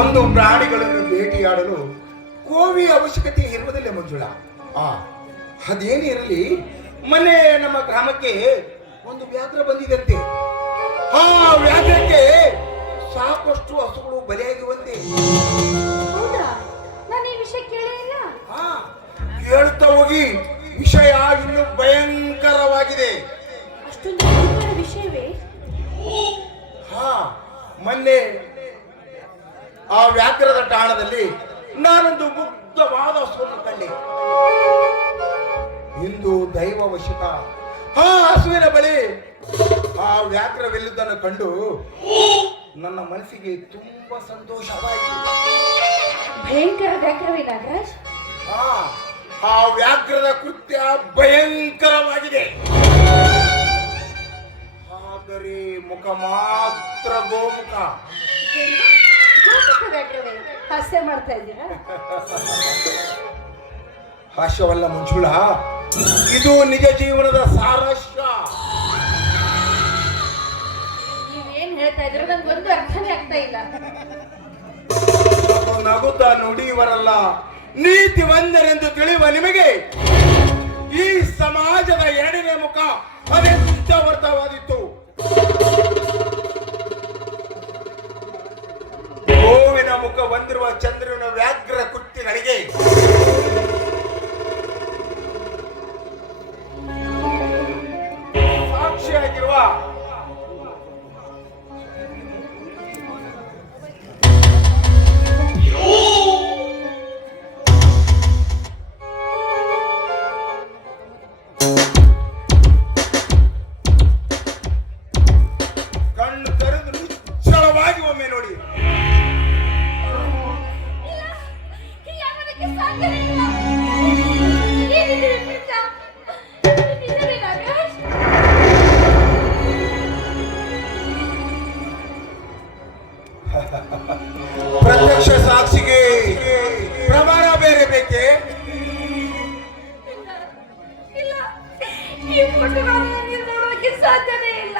ಒಂದು ಪ್ರಾಣಿಗಳನ್ನು ಭೇಟಿಯಾಡಲು ಕೋವಿ ಅವಶ್ಯಕತೆ ಇರುವುದಿಲ್ಲ ಮಂಜುಳಾ. ಅದೇನೇ ಇರಲಿ, ಮೊನ್ನೆ ನಮ್ಮ ಗ್ರಾಮಕ್ಕೆ ಒಂದು ವ್ಯಾಘ್ರ ಬಂದಿದಂತೆ. ಆ ವ್ಯಾಘ್ರಕ್ಕೆ ಸಾಕಷ್ಟು ಹಸುಗಳು ಬಲಿಯಾಗಿವಂತೆ. ಹೌದಾ? ನಾನು ಈ ವಿಷಯ ಕೇಳಿಲ್ಲ. ಕೇಳುತ್ತಾ ಹೋಗಿ ವಿಷಯ ಇನ್ನು ಭಯಂಕರವಾಗಿದೆ. ಅಷ್ಟೊಂದು ವಿಷಯವೇ? ಮೊನ್ನೆ ಆ ವ್ಯಾಘ್ರದ ಠಾಣದಲ್ಲಿ ನಾನೊಂದು ಮುಗ್ಧವಾದ ಹಸುವನ್ನು ಕಂಡೆ. ಇಂದು ದೈವವಶತ ಆ ಹಸುವಿನ ಬಳಿ ಆ ವ್ಯಾಘ್ರವೆಲ್ಲುವುದನ್ನು ಕಂಡು ನನ್ನ ಮನಸ್ಸಿಗೆ ತುಂಬಾ ಸಂತೋಷವಾಯಿತು. ಭಯಂಕರ ವ್ಯಾಘ್ರವೇ ನಾಗರಾಜ್? ಆ ವ್ಯಾಘ್ರದ ಕೃತ್ಯ ಭಯಂಕರವಾಗಿದೆ. ಆದರೆ ಮುಖ ಮಾತ್ರ ಗೋಮುಖ. ವ್ಯಾಘ್ರವೇ? ಹಾಸ್ಯ ಮಾಡ್ತಾ ಇದ್ದೀರಾ? ಹಾಸ್ಯವಲ್ಲ ಮಂಜುಳಾ, ಇದು ನಿಜ ಜೀವನದ ಸಾರಾಂಶ. ನೀವೇನ್ ಹೇಳ್ತಾ ಇದ್ದೀರೋ ನನ್ಗೆ ಒಂದು ಅರ್ಥನೇ ಆಗ್ತಾ ಇಲ್ಲ. ನಗುತ್ತಾ ನುಡಿಯುವರಲ್ಲ ನೀತಿ ಒಂದರೆಂದು ತಿಳಿಯುವ ನಿಮಗೆ ಈ ಸಮಾಜದ ಎರಡನೇ ಮುಖ ಅದೆಂತ ವರ್ತವಾದಿತ್ತು. ಗೋವಿನ ಮುಖ ಹೊಂದಿರುವ ಚಂದ್ರನ ವ್ಯಾಘ್ರ ಕೃತ್ಯಗಳಿಗೆ ಸಾಕ್ಷಿಯಾಗಿರುವ ಕಣ್ಣು ತೆರೆದು ನಿಶ್ಚಳವಾಗಿ ಒಮ್ಮೆ ನೋಡಿ. ಪ್ರತ್ಯಕ್ಷ ಸಾಕ್ಷಿಗೆ ಪ್ರಮಾಣ ಬೇರೆ ಬೇಕೆ? ಸಾಧ್ಯನೇ ಇಲ್ಲ.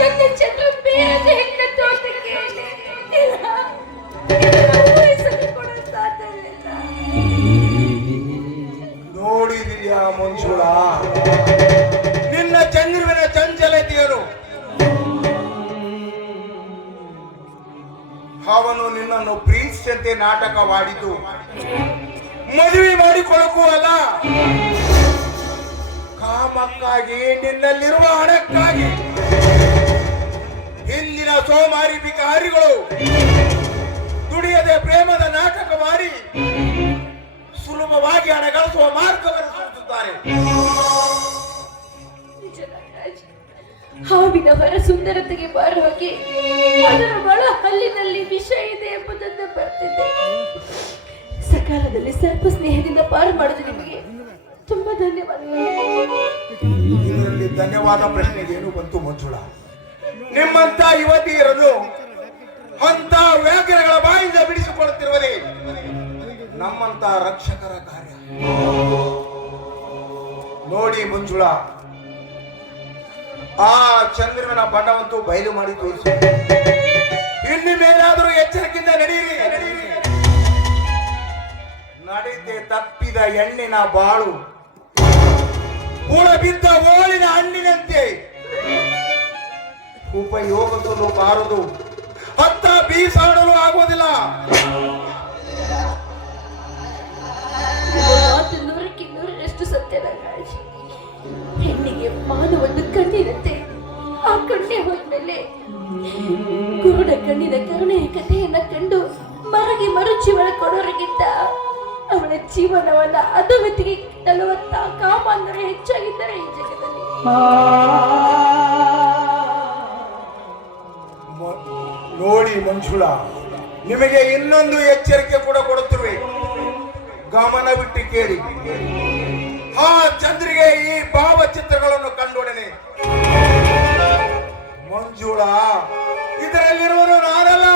ನನ್ನ ಚಂದ್ರ ಬೇರೆ ಹೆಣ್ಣ ತೋಟಕ್ಕೆ ನೋಡಿದೀಯಾ ಮಂಜುಳಾ, ನಿನ್ನ ಚಂದ್ರನ ಚಂಚಲತೆಯರು. ಅವನು ನಿನ್ನನ್ನು ಪ್ರೀತಿಸಂತೆ ನಾಟಕವಾಡಿತು. ಮದುವೆ ಮಾಡಿಕೊಳ್ಳಕ್ಕೂ ಅಲ್ಲ, ಕಾಮಕ್ಕಾಗಿ, ನಿನ್ನಲ್ಲಿರುವ ಹಣಕ್ಕಾಗಿ. ಹಿಂದಿನ ಸೋಮಾರಿ ಬಿಕಾರಿಗಳು ದುಡಿಯದೆ ಪ್ರೇಮದ ನಾಟಕ ಮಾಡಿ ಸುಲಭವಾಗಿ ಹಣ ಗಳಿಸುವ ಮಾರ್ಗವನ್ನು ಸೂಚಿಸುತ್ತಾರೆ. ಹಾವಿನ ಹೊರ ಸುಂದರತೆಗೆ ಬಾರವಾಗಿ ಅದರ ಒಳ ಹಲ್ಲಿನಲ್ಲಿ ವಿಷ ಇದೆ ಎಂಬುದನ್ನು ಬರ್ತಿದ್ದೆ. ಸಕಾಲದಲ್ಲಿ ಸ್ವಲ್ಪ ಸ್ನೇಹದಿಂದ ಪಾರು ಮಾಡಿದ ನಿಮಗೆ ತುಂಬಾ ಧನ್ಯವಾದಗಳು. ಇದರಲ್ಲಿ ಧನ್ಯವಾದ ಪ್ರಶ್ನೆಗೆ ಏನು ಬಂತು ಮಂಜುಳಾ? ನಿಮ್ಮಂತ ಯುವತಿಯರನ್ನು ಅಂತ ವ್ಯಾಘ್ರಗಳ ಬಾಯಿಂದ ಬಿಡಿಸಿಕೊಳ್ಳುತ್ತಿರುವುದೇ ನಮ್ಮಂತ ರಕ್ಷಕರ ಕಾರ್ಯ. ನೋಡಿ ಮಂಜುಳಾ, ಆ ಚಂದ್ರನ ಬಣ್ಣವಂತೂ ಬಯಲು ಮಾಡಿ ತೋರಿಸಿ. ಇನ್ನು ಮೇಲಾದರೂ ಎಚ್ಚರಿಕೆಯಿಂದ ನಡೆಯಿರಿ. ನಡೆದೇ ತಪ್ಪಿದ ಹೆಣ್ಣಿನ ಬಾಳು ಹುಳ ಬಿದ್ದ ಓಳಿನ ಹಣ್ಣಿನಂತೆ ಉಪಯೋಗಿಸಲು ಬಾರದು, ಹತ್ತ ಬೀಸಾಡಲು ಆಗುವುದಿಲ್ಲ. ಮಾತು ನೂರಕ್ಕೆ ನೂರರಷ್ಟು ಸತ್ಯ ನಾಗರಾಜ್. ಹೆಣ್ಣಿಗೆ ಮಾನವೊಂದು ಕಣ್ಣಿರುತ್ತೆ. ಆ ಕಣ್ಣೆ ಹೋದ್ಮೇಲೆ ಕುರುಡ ಕಣ್ಣಿನ ಕರುಣೆಯ ಕಥೆಯನ್ನ ಕಂಡು ಮರಗಿ ಮರುಜೀವನ ಕೊಡೋರಿಗಿಂತ ಅವಳ ಜೀವನವನ್ನ ಅಧೋಗತಿಗೆ ತಳ್ಳುವಂತ ಕಾಮಾಂಧರು ಹೆಚ್ಚಾಗಿದ್ದಾರೆ ಈ ಜಗದಲ್ಲಿ. ನೋಡಿ ಮಂಜುಳಾ, ನಿಮಗೆ ಇನ್ನೊಂದು ಎಚ್ಚರಿಕೆ ಕೂಡ ಕೊಡುತ್ತಿರುವೆ, ಗಮನ ಬಿಟ್ಟು ಕೇಳಿ. ಆ ಚಂದ್ರಿಗೆ ಈ ಭಾವಚಿತ್ರಗಳನ್ನು ಕಂಡೊಡನೆ ಮಂಜುಳಾ, ಇದರಲ್ಲಿರುವನು ನಾನಲ್ಲ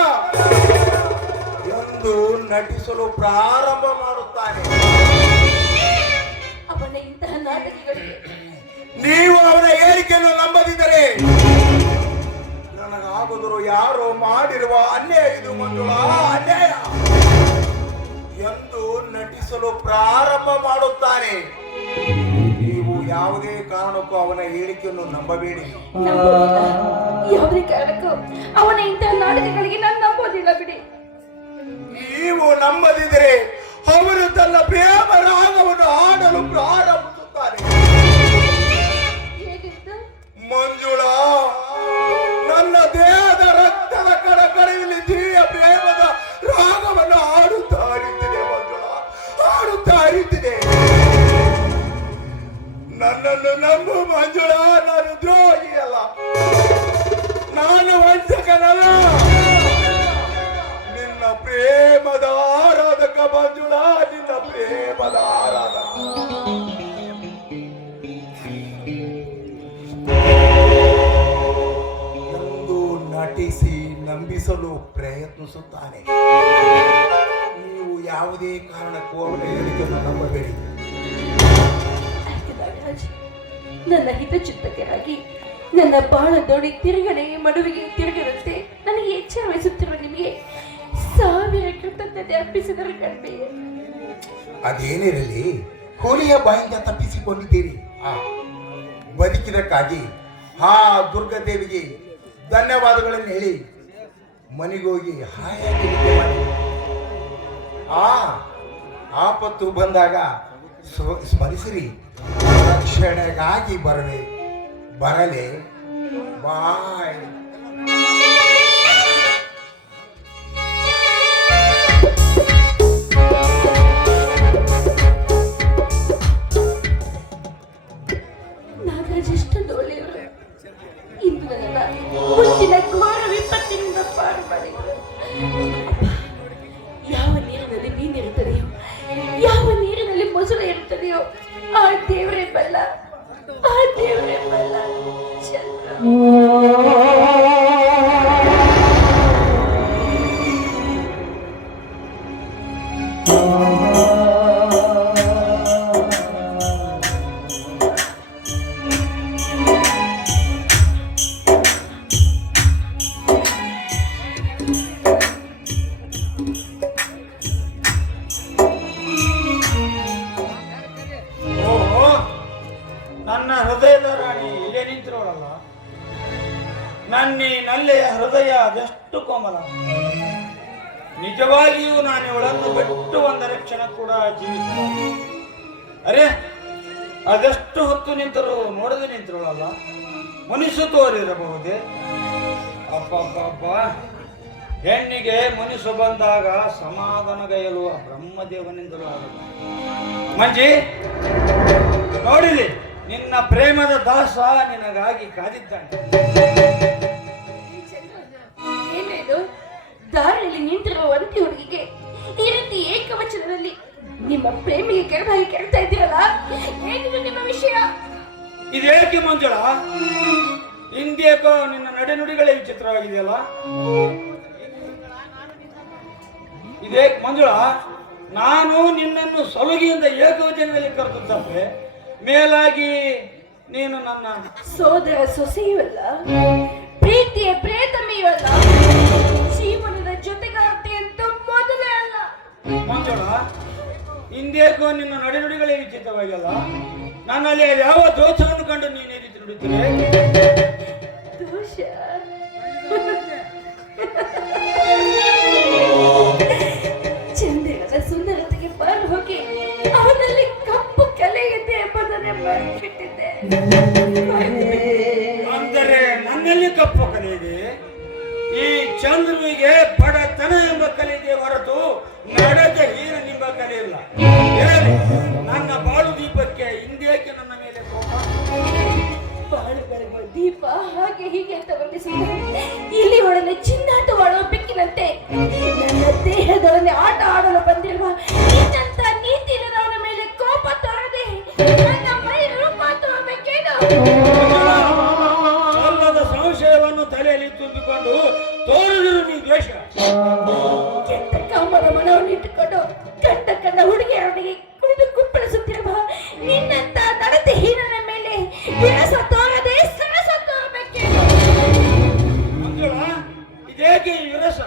ಎಂದು ನಟಿಸಲು ಪ್ರಾರಂಭ ಮಾಡುತ್ತಾನೆ. ಅವನ ಇಂತಹ ನಾಟಕಗಳಿಗೆ ನೀವು ಅವನ ಹೇಳಿಕೆಯನ್ನು ನಂಬದಿದ್ದರೆ ನನಗಾಗದರು ಯಾರೋ ಮಾಡಿರುವ ಅನ್ಯಾಯ ಇದು ಮಂಜುಳಾ, ಅನ್ಯಾಯ ಎಂದು ನಟಿಸಲು ಪ್ರಾರಂಭ ಮಾಡುತ್ತಾನೆ. ನೀವು ಯಾವುದೇ ಕಾರಣಕ್ಕೂ ಅವನ ಹೇಳಿಕೆಯನ್ನು ನಂಬಬೇಡಿ. ಯಾವುದೇ ಕಾರಣಕ್ಕೂ ಅವನ ಇಂತಹ ನಾಟಕಗಳಿಗೆ ನಾನು ನಂಬೋದಿಲ್ಲ ಬಿಡಿ. ನೀವು ನಂಬದಿದ್ರೆ ಅವರು ತನ್ನ ಪ್ರೇಮ ರಾಗವನ್ನು ಆಡಲು ಪ್ರಾರಂಭಿಸುತ್ತಾರೆ. ಮಂಜುಳಾ, ನನ್ನ ದೇಹದ ರಕ್ತದ ಕಣಕಣದಲ್ಲಿ ದಿವ್ಯ ಪ್ರೇಮದ ರಾಗವನ್ನು ಆಡುತ್ತಾ ಇರುತ್ತಿದೆ. ಮಂಜುಳಾ, ಆಡುತ್ತಾ ಇರುತ್ತಿದೆ. ನನ್ನನ್ನು ನಂಬು ಮಂಜುಳಾ, ನಾನು ದ್ರೋಹಿ ಅಲ್ಲ, ನಾನು ವಂಚಕನಲ್ಲ, ನಿನ್ನ ಪ್ರೇಮದ ಆರಾಧಕ ಮಂಜುಳಾ, ನಿನ್ನ ಪ್ರೇಮದ ಆರಾಧಕ. ಎಂದು ನಟಿಸಿ ನಂಬಿಸಲು ಪ್ರಯತ್ನಿಸುತ್ತಾನೆ. ನೀವು ಯಾವುದೇ ಕಾರಣಕ್ಕೂ ಅವನ ಹೇಳಿಕೆಯನ್ನು ನಂಬಬೇಡಿ. ನನ್ನ ಹಿತಚಿತ್ತಕರಾಗಿ ನನ್ನ ಬಾಳ ದೋಣಿ ತಿರುಗಡೆ ಮಡುವಿಗೆ ತಿರುಗದಂತೆ ನನಗೆ ಎಚ್ಚರ ವಹಿಸುತ್ತಿರುವ ನಿಮಗೆ 1000 ಕೃತಜ್ಞತೆ ಅರ್ಪಿಸಿದರೆ ಕಡಿಮೆ. ಅದೇನಿರಲಿ, ಹುಲಿಯ ಬಾಯಿಂದ ತಪ್ಪಿಸಿಕೊಂಡಿದ್ದೀರಿ. ಬದುಕಿದಕ್ಕಾಗಿ ಆ ದುರ್ಗಾದೇವಿಗೆ ಧನ್ಯವಾದಗಳನ್ನು ಹೇಳಿ ಮನೆಗೋಗಿ ಹಾಯಾಗಿ ನಿದ್ದೆ ಮಾಡಿ. ಆಪತ್ತು ಬಂದಾಗ ಸ್ಮರಿಸಿರಿ, ರಕ್ಷಣೆಗಾಗಿ ಬರಲೆ. ಬಾಯ್. ನಾಗರಾಜ್ ಎಷ್ಟೊಂದು ಒಳ್ಳೆಯವರು. ಇಂದು ನನ್ನ ಮುಂದಿನ ಘೋರ ವಿಪತ್ತಿನಿಂದ ಪಾರು ಮಾಡಿದರು. ಯಾವ ನೀರಿನಲ್ಲಿ ಮೀನಿರುತ್ತದೆಯೋ, ಯಾವ ನೀರಿನಲ್ಲಿ ಮೊಸಳೆ ಇರುತ್ತದೆಯೋ, ಆ ದೇವರೇ ಬಲ್ಲ, ಆ ದೇವರೇ ಬಲ್ಲ. ಚಂದ್ರ ನನ್ನ ಹೃದಯದ ರಾಣಿ ಇಲ್ಲೇ ನಿಂತಿರೋಳಲ್ಲ. ನನ್ನಿ ನಲ್ಲೆಯ ಹೃದಯ ಅದೆಷ್ಟು ಕೋಮಲ. ನಿಜವಾಗಿಯೂ ನಾನು ಇವಳನ್ನು ಬಿಟ್ಟು ಒಂದರ ಕ್ಷಣ ಕೂಡ ಜೀವಿಸ. ಅರೆ, ಅದೆಷ್ಟು ಹೊತ್ತು ನಿಂತರೂ ನೋಡದೆ ನಿಂತಿರೋಳಲ್ಲ. ಮನುಷ್ಯ ತೋರಿರಬಹುದೇ? ಅಪ್ಪಬ್ಬ, ಹೆಣ್ಣಿಗೆ ಮನುಷ್ಯ ಬಂದಾಗ ಸಮಾಧಾನಗೈಯಲು ಬ್ರಹ್ಮದೇವನಿಂದಲೂ ಆಗಲ್ಲ. ಮಂಜಿ, ನೋಡಿಲಿ, ನಿನ್ನ ಪ್ರೇಮದ ದಾಸ ನಿನಗಾಗಿ ಕಾದಿದ್ದಾನೆ. ಏನೇನು ದಾರಿಯಲ್ಲಿ ನಿಂತಿರುವ ಒಂಟಿ ಹುಡುಗಿಗೆ ಈ ರೀತಿ ಏಕವಚನದಲ್ಲಿ ನಿಮ್ಮ ಪ್ರೇಮಿಗೆ ಕೆರದಾಗಿ ಕೇಳ್ತಾ ಇದ್ದೀರಲ್ಲ, ಏನಿದು ನಿಮ್ಮ ವಿಷಯ? ಇದೇಕೆ ಮಂಜುಳ? ಇಂದೇಕೋ ನಿನ್ನ ನಡೆನುಡಿಗಳೇ ವಿಚಿತ್ರವಾಗಿದೆಯಲ್ಲ. ಇದೇ ಮಂಜುಳ, ನಾನು ನಿನ್ನನ್ನು ಸಲುಗಿಯಿಂದ ಏಕವಚನದಲ್ಲಿ ಕರೆದು ತಪ್ಪೆ, ಮೇಲಾಗಿ ನೀನು ನನ್ನ ಸೋದರ ಸೊಸೆಯೂ ಅಲ್ಲ, ಪ್ರೀತಿಯ ಪ್ರೇತಮಿಯೂ ಅಲ್ಲ, ಜೀವನದ ಜೊತೆಗಾರ್ತಿ ಅಂತೂ ಮೊದಲೇ ಅಲ್ಲ. ಮಂಜುಳ, ಇಂದೇಕೋ ನಿನ್ನ ನಡೆನುಡಿಗಳೇ ವಿಚಿತ್ರವಾಗಿಲ್ಲ. ನನ್ನಲ್ಲಿ ಯಾವ ದೋಷವನ್ನು ಕಂಡು ನೀನು ಈ ರೀತಿ ನುಡಿತೀರಿ? ದೋಷ? ಚಂದಿರನ ಸುಂದರತೆಗೆ ಬಾರು ಹೋಗಿ ಅವನಲ್ಲಿ ಕಪ್ಪು ಕಲೆ ಇದೆ ಎಂಬುದನ್ನೇ ಮರೆತಿಟ್ಟಿದ್ದೆ. ಅಂದರೆ ನನ್ನಲ್ಲಿ ಕಪ್ಪು ಕಲೆ ಇದೆ. ಈ ಚಂದ್ರುವಿಗೆ ಬಡತನ ಎಂಬ ಕಲೆ ಇದೆ ಹೊರತು ನಡೆದ ಹೀನನೆಂಬ ಕಲೆ ಇಲ್ಲ. ಹೇಳಿ, ನನ್ನ ಬಾಳು ದೀಪಕ್ಕೆ ಇಂದೇಕೆ ನನ್ನ ಮೇಲೆ ಕೋಪ? ಬಾಳು ಬರುವ ದೀಪ ಹಾಗೆ ಹೀಗೆ ಅಂತ ವರ್ಣಿಸಿದೆ. ಇಲ್ಲಿ ಒಡನೆ ಚಿನ್ನಾಟವಾಡುವ ಬೆಕ್ಕಿನಂತೆ ನನ್ನ ದೇಹದೊಡನೆ ಆಟ ಆಡಲು ಬಂದಿರುವ ನಿನ್ನಂತ ನೀತಿ ಇಲ್ಲದವನ ಮೇಲೆ ಕೋಪ ತೋರದೆ ನನ್ನ ಮೈ ರೂಪ ತೋರಬೇಕೇನು? ಅಲ್ಲದ ಸಂಶಯವನ್ನು ತಲೆಯಲ್ಲಿ ತುಂಬಿಕೊಂಡು ತೋರಿದರು ನೀ ದ್ವೇಷ. ಕೆಟ್ಟ ಕಾಮದ ಮನವನ್ನು ಇಟ್ಟುಕೊಂಡು ಕಂಡ ಕಂಡ ಹುಡುಗಿಯರೊಂದಿಗೆ ಕುಡಿದು ಕುಪ್ಪಳಿಸುತ್ತಿರುವ ನಿನ್ನಂತ ನಡತೆ ಹೀನನ ಮೇಲೆ ವಿರಸ ತೋರದೆ ಸರಸ ತೋರಬೇಕೇನು? ಮಂಜುಳ, ವಿರಸ